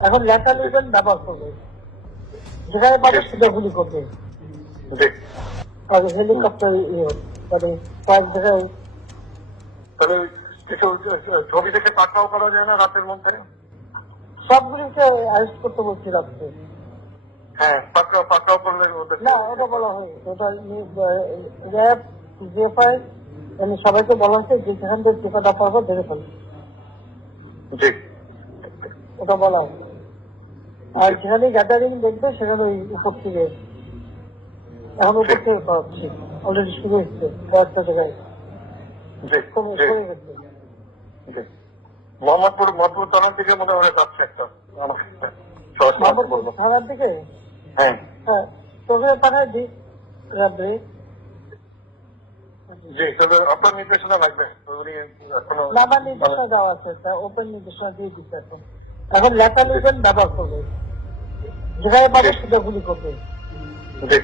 এখন লেখা লিখবেন ব্যবহার করবে, যেখানে পাবে সেটা গুলি করবে। হেলিকপ্টার মানে কয়েক জায়গায় ছবি থেকে পাকড়াও করা যায় না রাতের মধ্যে? সবগুলিকে অ্যারেস্ট করতে বলছি রাখতে। হ্যাঁ, পাকড়াও করলে না, ওটা বলা হয় ওটা র্যাব জিএফআই সবাইকে বলা হচ্ছে যে যেখান থেকে টিকাটা পারবো ধরে ফেলবে, ওটা বলা হয়। আর যেখানে গ্যাদারিং দেখবে সেখানে ওই উপর থেকে এখন উপর থেকে করাচ্ছি, অলরেডি শুরু হচ্ছে কয়েকটা জায়গায় কমে গেছে। মোহাম্মদপুর থানার দিকে মনে হয় যাচ্ছে একটা থানার দিকে। হ্যাঁ হ্যাঁ, তোকে পাঠায় দিই র্যাবে। জি, তবে আপনার নির্দেশনা লাগবে। না, আমার নির্দেশনা দেওয়া আছে, ওপেন নির্দেশনা দিয়ে দিচ্ছে। এখন লেখা লিখবেন ব্যবহার করবে, যেখানে পাবে সেটা গুলি করবে। জি।